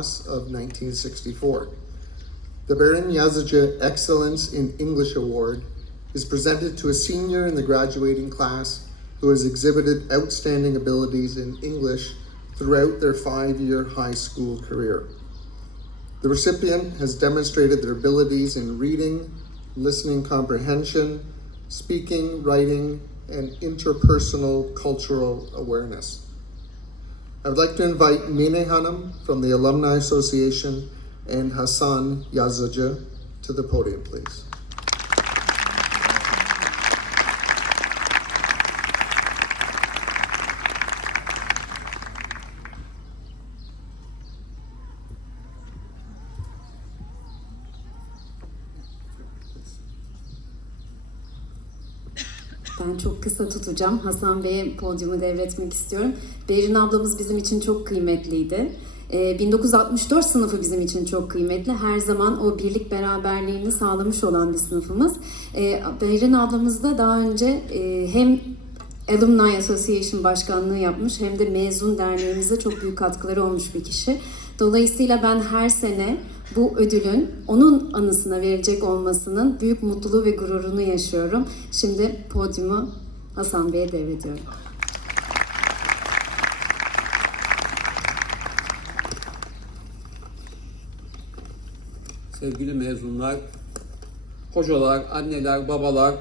of 1964. The Berrin Yazıcı Excellence in English Award is presented to a senior in the graduating class who has exhibited outstanding abilities in English throughout their 5-year high school career. The recipient has demonstrated their abilities in reading, listening comprehension, speaking, writing, and interpersonal cultural awareness. I would like to invite Mine Hanım from the Alumni Association and Hasan Yazıcı to the podium, please. Ben çok kısa tutacağım. Hasan Bey'e podyumu devretmek istiyorum. Berrin ablamız bizim için çok kıymetliydi. 1964 sınıfı bizim için çok kıymetli. Her zaman o birlik beraberliğini sağlamış olan bir sınıfımız. Berrin ablamız da daha önce hem Alumni Association başkanlığı yapmış hem de mezun derneğimize çok büyük katkıları olmuş bir kişi. Dolayısıyla ben her sene bu ödülün onun anısına verecek olmasının büyük mutluluğu ve gururunu yaşıyorum. Şimdi podyumu Hasan Bey'e devrediyorum. Sevgili mezunlar, hocalar, anneler, babalar,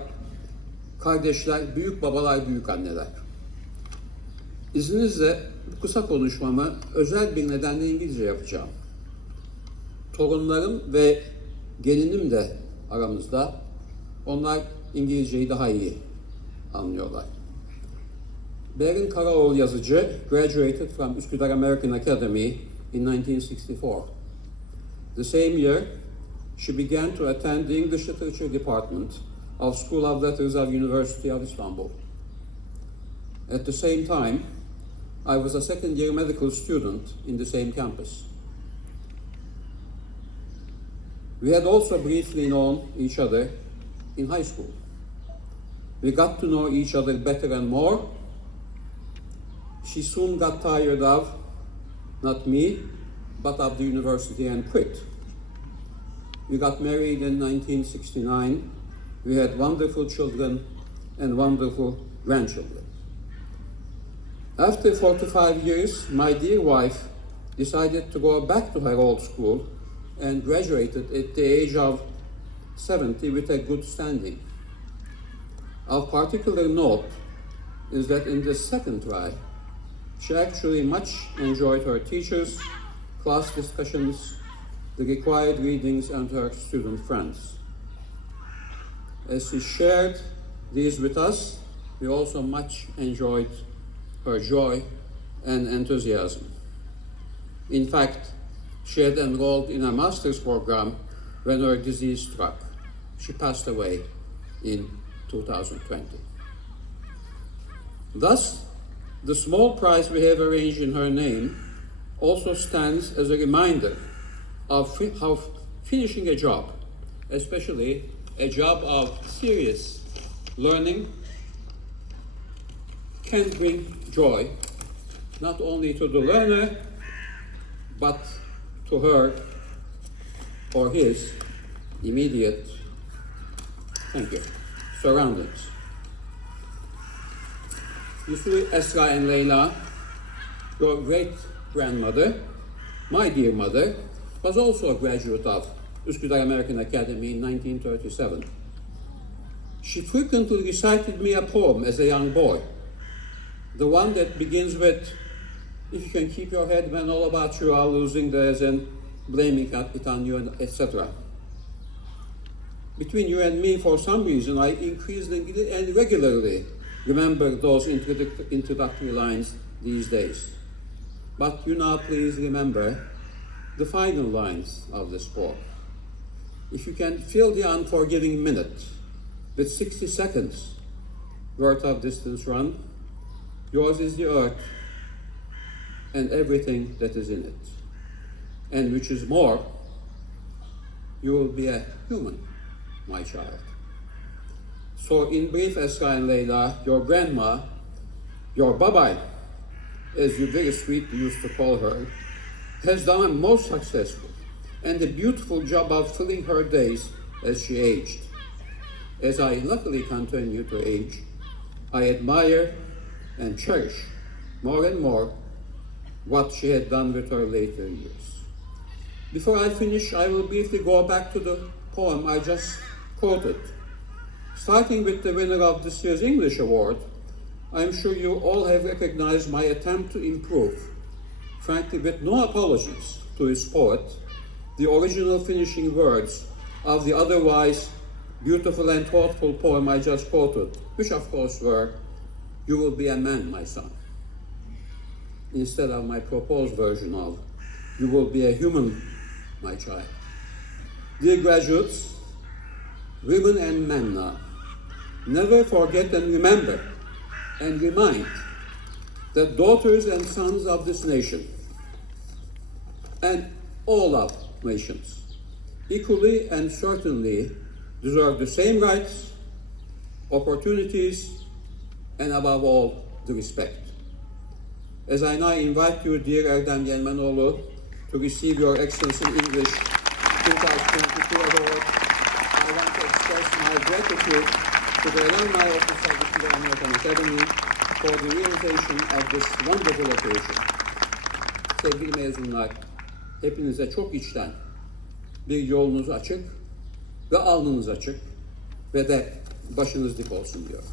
kardeşler, büyük babalar, büyük anneler. İzninizle bu kısa konuşmamı özel bir nedenle İngilizce yapacağım. Torunlarım ve gelinim de aramızda. Onlar İngilizceyi daha iyi anlıyorlar. Berrin Karaoğlu Yazıcı graduated from Üsküdar American Academy in 1964. The same year, she began to attend the English Literature Department of School of Letters of University of Istanbul. At the same time, I was a second-year medical student in the same campus. We had also briefly known each other in high school. We got to know each other better and more. She soon got tired of, not me, but of the university and quit. We got married in 1969. We had wonderful children and wonderful grandchildren. After 45 years, my dear wife decided to go back to her old school and graduated at the age of 70 with a good standing. Of particular note is that in the second try, she actually much enjoyed her teachers, class discussions, the required readings, and her student friends. As she shared these with us, we also much enjoyed her joy and enthusiasm. In fact, she had enrolled in a master's program when her disease struck. She passed away in 2020. Thus, the small prize we have arranged in her name also stands as a reminder of how finishing a job, especially a job of serious learning, can bring joy not only to the learner, but to her or his immediate, surroundings. You see, Esra and Leyla, your great-grandmother, my dear mother, was also a graduate of Üsküdar American Academy in 1937. She frequently recited me a poem as a young boy, the one that begins with, "If you can keep your head when all about you are losing theirs and blaming it on you," etc. Between you and me, for some reason, I increasingly and regularly remember those introductory lines these days. But you now please remember the final lines of this poem. If you can fill the unforgiving minute with 60 seconds worth of distance run, yours is the earth and everything that is in it. And which is more, you will be a human, my child. So in brief, Esra and Leyla, your grandma, your babai, as you very sweetly used to call her, has done a most successful and a beautiful job of filling her days as she aged. As I luckily continue to age, I admire and cherish more and more what she had done with her later years. Before I finish, I will briefly go back to the poem I just quoted. Starting with the winner of this year's English Award, I'm sure you all have recognized my attempt to improve, frankly with no apologies to his poet, the original finishing words of the otherwise beautiful and thoughtful poem I just quoted, which of course were, "You will be a man, my son," instead of my proposed version of, "You will be a human, my child." Dear graduates, women and men now, never forget and remember and remind that daughters and sons of this nation and all of nations equally and certainly deserve the same rights, opportunities, and above all, the respect. As I now invite you, dear Erdem Yelmenoğlu, to receive your Excellency in English 2022 award, I want to express my gratitude to the alumni office of the Civil American Academy for the realization of this wonderful occasion. Sevgili mezunlar, hepinize çok içten bir yolunuz açık ve alnınız açık ve de başınız dik olsun diyorum.